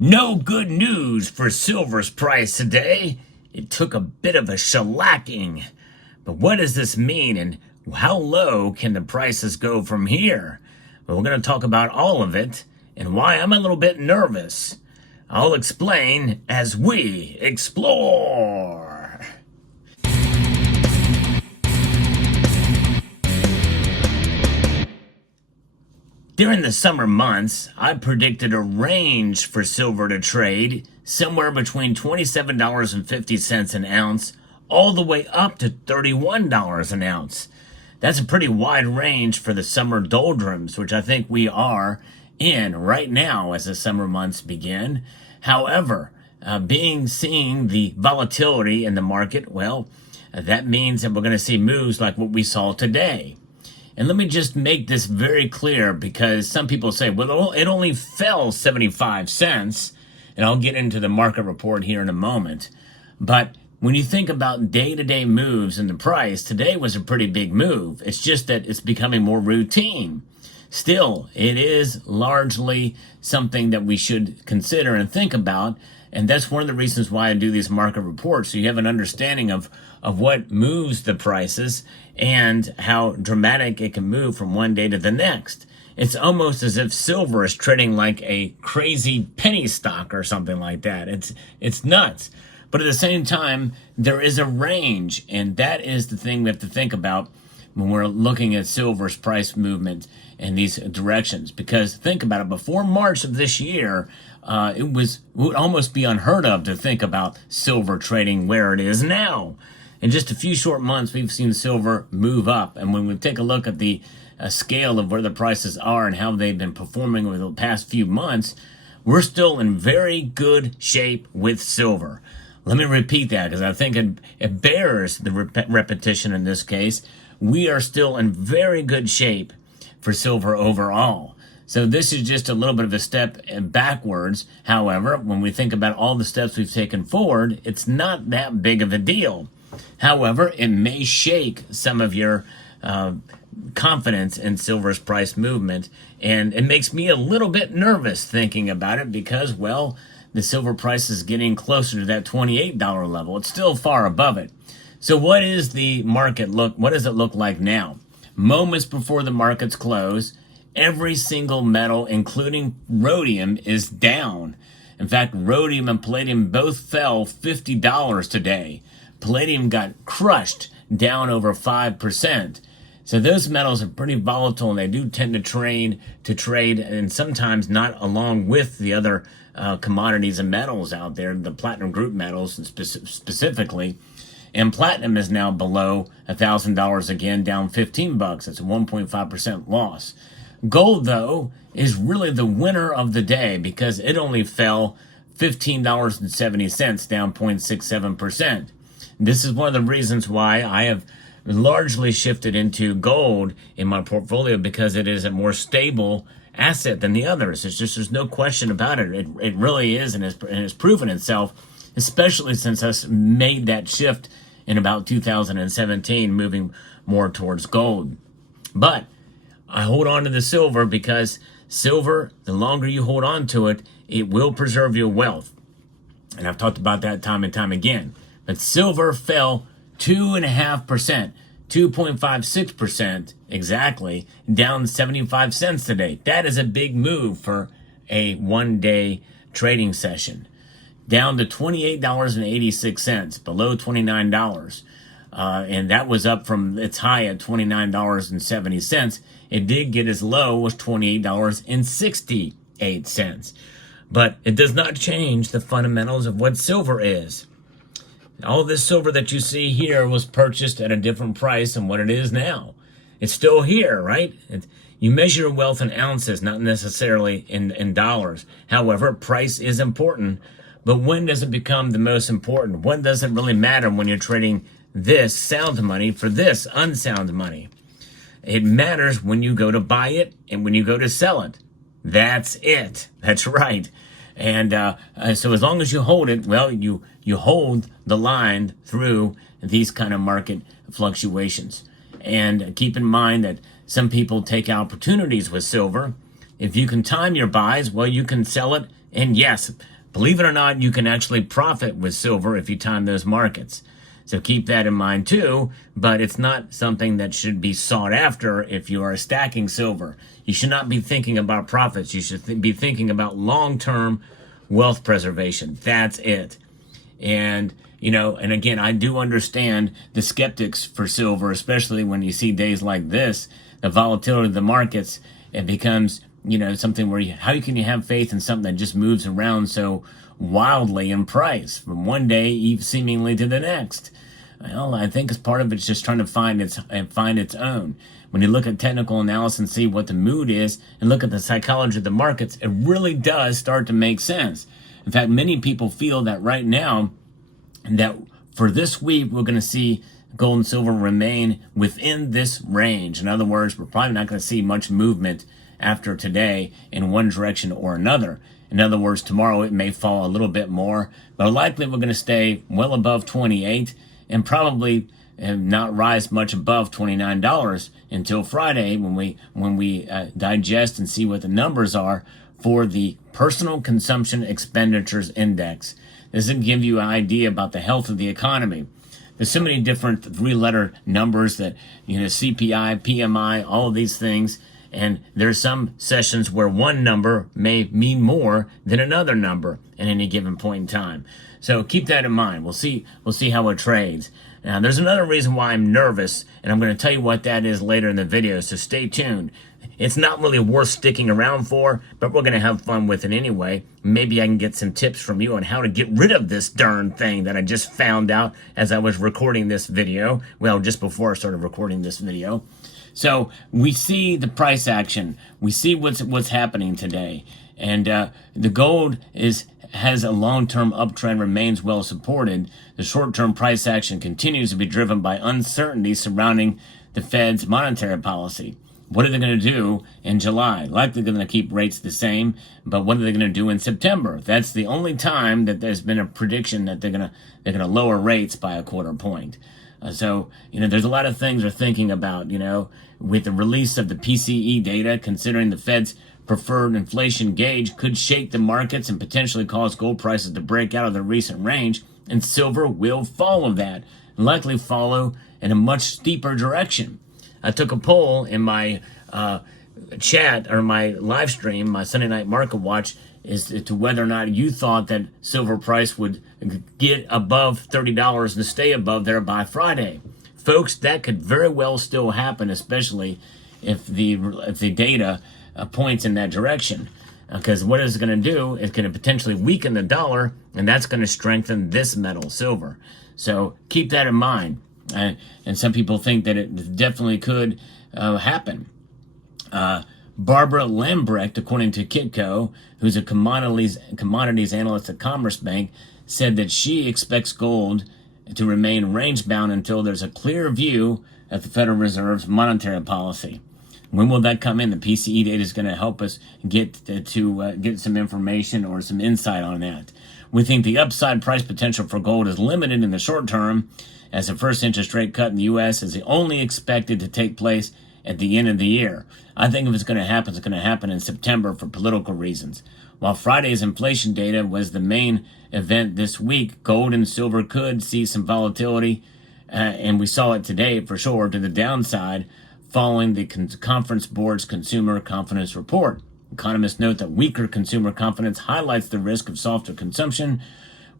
No good news for silver's price today. It took a bit of a shellacking. But what does this mean, and how low can the prices go from here? Well, we're going to talk about all of it and why I'm a little bit nervous. I'll explain as we explore. During the summer months, I predicted a range for silver to trade somewhere between $27.50 an ounce all the way up to $31 an ounce. That's a pretty wide range for the summer doldrums, which I think we are in right now as the summer months begin. However, seeing the volatility in the market, that means that we're going to see moves like what we saw today. And let me just make this very clear, because some people say, well, it only fell 75 cents. And I'll get into the market report here in a moment. But when you think about day-to-day moves in the price, today was a pretty big move. It's just that it's becoming more routine. Still, it is largely something that we should consider and think about. And that's one of the reasons why I do these market reports, so you have an understanding of what moves the prices and how dramatic it can move from one day to the next. It's almost as if silver is trading like a crazy penny stock or something like that. It's nuts. But at the same time, there is a range, and that is the thing we have to think about when we're looking at silver's price movement in these directions. Because think about it, before March of this year, it would almost be unheard of to think about silver trading where it is now. In just a few short months, we've seen silver move up. And when we take a look at the scale of where the prices are and how they've been performing over the past few months, we're still in very good shape with silver. Let me repeat that, because I think it bears the repetition in this case. We are still in very good shape for silver overall. So this is just a little bit of a step backwards. However, when we think about all the steps we've taken forward, it's not that big of a deal. However, it may shake some of your confidence in silver's price movement, and it makes me a little bit nervous thinking about it because, the silver price is getting closer to that $28 level. It's still far above it. So what is the market what does it look like now? Moments before the markets close, every single metal, including rhodium, is down. In fact, rhodium and palladium both fell $50 today. Palladium got crushed, down over 5%. So those metals are pretty volatile, and they do tend to trade, and sometimes not along with the other commodities and metals out there, the platinum group metals specifically. And platinum is now below $1,000 again, down $15. That's a 1.5% loss. Gold, though, is really the winner of the day because it only fell $15.70, down 0.67%. This is one of the reasons why I have largely shifted into gold in my portfolio, because it is a more stable asset than the others. There's no question about it. It really is, and has proven itself, especially since us made that shift in about 2017, moving more towards gold. But I hold on to the silver because silver, the longer you hold on to it, it will preserve your wealth. And I've talked about that time and time again. But silver fell 2.5%, 2.56% exactly, down 75 cents today. That is a big move for a one-day trading session. Down to $28.86, below $29. And that was up from its high at $29.70. It did get as low as $28.68. But it does not change the fundamentals of what silver is. All this silver that you see here was purchased at a different price than what it is now. It's still here, right? You measure wealth in ounces, not necessarily in dollars. However, price is important. But when does it become the most important? When does it really matter when you're trading this sound money for this unsound money? It matters when you go to buy it and when you go to sell it. That's it. That's right. And so as long as you hold it, you hold the line through these kind of market fluctuations. And keep in mind that some people take opportunities with silver. If you can time your buys, you can sell it And yes, believe it or not, you can actually profit with silver if you time those markets. So keep that in mind too, but it's not something that should be sought after if you are stacking silver. You should not be thinking about profits. You should be thinking about long-term wealth preservation. That's it. And, and again, I do understand the skeptics for silver, especially when you see days like this, the volatility of the markets, it becomes, something where how can you have faith in something that just moves around so wildly in price from one day seemingly to the next? Well, I think as part of it's just trying to find its own. When you look at technical analysis and see what the mood is and look at the psychology of the markets, it really does start to make sense. In fact, many people feel that right now that for this week, we're going to see gold and silver remain within this range. In other words, we're probably not going to see much movement after today in one direction or another. In other words, tomorrow it may fall a little bit more, but likely we're going to stay well above 28 and probably not rise much above $29 until Friday when we digest and see what the numbers are for the personal consumption expenditures index. This will give you an idea about the health of the economy. There's so many different three-letter numbers that, CPI, PMI, all of these things. And there's some sessions where one number may mean more than another number at any given point in time. So keep that in mind. We'll see how it trades. Now, there's another reason why I'm nervous, and I'm going to tell you what that is later in the video, so stay tuned. It's not really worth sticking around for, but we're going to have fun with it anyway. Maybe I can get some tips from you on how to get rid of this darn thing that I just found out as I was recording this video. Well, just before I started recording this video. So we see the price action. We see what's happening today. And the gold has a long-term uptrend, remains well supported. The short-term price action continues to be driven by uncertainty surrounding the Fed's monetary policy. What are they going to do in July? Likely going to keep rates the same, but what are they going to do in September? That's the only time that there's been a prediction that they're going to lower rates by a quarter point. So, there's a lot of things they're thinking about, with the release of the PCE data, considering the Fed's preferred inflation gauge could shake the markets and potentially cause gold prices to break out of their recent range, and silver will follow that, and likely follow in a much steeper direction. I took a poll in my chat or my live stream, my Sunday Night Market Watch, is to whether or not you thought that silver price would get above $30 and stay above there by Friday. Folks, that could very well still happen, especially if the data points in that direction. Because what it's going to do is going to potentially weaken the dollar, and that's going to strengthen this metal, silver. So keep that in mind. And some people think that it definitely could happen. Barbara Lambrecht, according to Kitco, who's a commodities analyst at Commerce Bank, said that she expects gold to remain range-bound until there's a clear view of the Federal Reserve's monetary policy. When will that come in? The PCE data is going to help us get some information or some insight on that. We think the upside price potential for gold is limited in the short term, as the first interest rate cut in the U.S. is only expected to take place at the end of the year. I think if it's going to happen in September for political reasons. While Friday's inflation data was the main event this week, gold and silver could see some volatility, and we saw it today for sure to the downside following the Conference Board's Consumer Confidence Report. Economists note that weaker consumer confidence highlights the risk of softer consumption,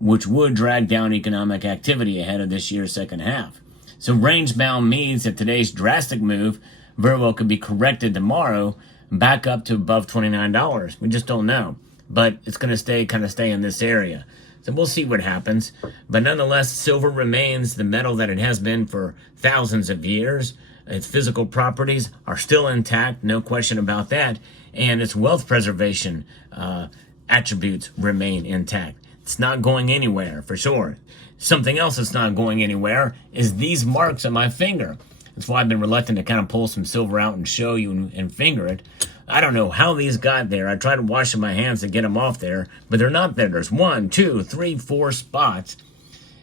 which would drag down economic activity ahead of this year's second half. So range-bound means that today's drastic move very well could be corrected tomorrow back up to above $29. We just don't know. But it's going to stay in this area. So we'll see what happens. But nonetheless, silver remains the metal that it has been for thousands of years. Its physical properties are still intact, no question about that. And its wealth preservation attributes remain intact. It's not going anywhere, for sure. Something else that's not going anywhere is these marks on my finger. That's why I've been reluctant to kind of pull some silver out and show you and finger it. I don't know how these got there. I tried washing my hands to get them off there, but they're not there. There's 1, 2, 3, 4 spots,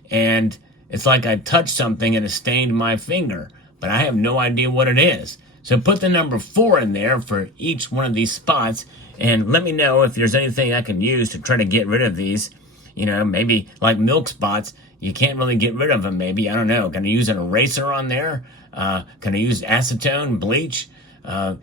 and it's like I touched something and it stained my finger, but I have no idea what it is. So put the number 4 in there for each one of these spots, And let me know if there's anything I can use to try to get rid of these. You know, maybe like milk spots, you can't really get rid of them, maybe. I don't know. Can I use an eraser on there? Can I use acetone, bleach?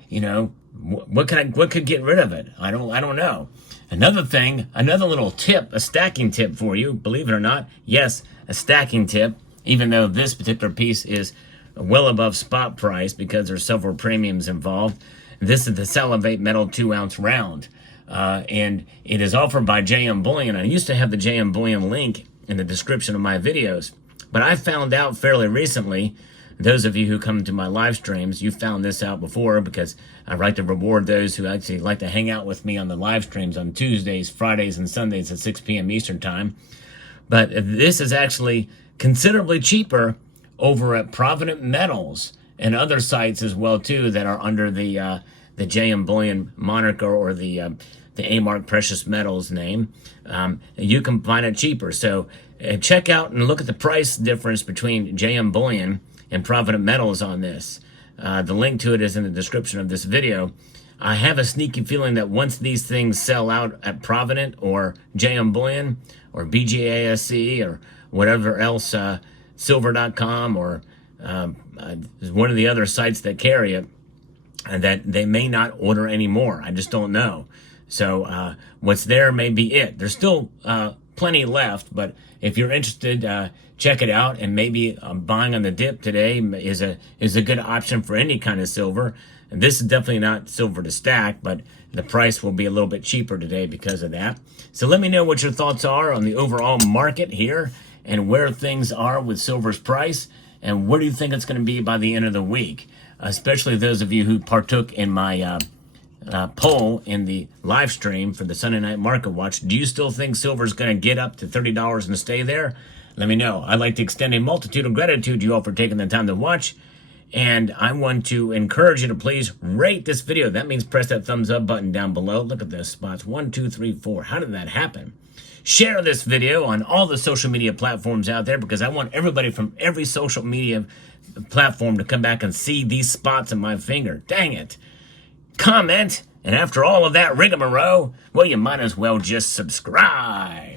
You know, what could get rid of it? I don't know. Another thing, another little tip, a stacking tip for you, believe it or not. Yes, a stacking tip, even though this particular piece is well above spot price because there's several premiums involved. This is the Salivate Metal 2-ounce round. And it is offered by JM Bullion. I used to have the JM Bullion link in the description of my videos, but I found out fairly recently, those of you who come to my live streams, you found this out before because I like to reward those who actually like to hang out with me on the live streams on Tuesdays, Fridays, and Sundays at 6 p.m. Eastern Time. But this is actually considerably cheaper over at Provident Metals and other sites as well too that are under the JM Bullion moniker or the A-Mark Precious Metals name. You can find it cheaper. So check out and look at the price difference between JM Bullion and Provident Metals on this. The link to it is in the description of this video. I have a sneaky feeling that once these things sell out at Provident or JM Bullion or BGASC or whatever else, silver.com or one of the other sites that carry it, that they may not order anymore. I just don't know. So what's there may be it. There's still plenty left, but if you're interested, check it out. And maybe buying on the dip today is a good option for any kind of silver. And this is definitely not silver to stack, but the price will be a little bit cheaper today because of that. So let me know what your thoughts are on the overall market here and where things are with silver's price and where do you think it's going to be by the end of the week, especially those of you who partook in my poll in the live stream for the Sunday Night Market Watch. Do you still think silver is going to get up to $30 and stay there? Let me know. I'd like to extend a multitude of gratitude to you all for taking the time to watch. And I want to encourage you to please rate this video. That means press that thumbs up button down below. Look at those spots. 1, 2, 3, 4. How did that happen? Share this video on all the social media platforms out there because I want everybody from every social media platform to come back and see these spots on my finger. Dang it. Comment. And after all of that rigmarole, well, you might as well just subscribe.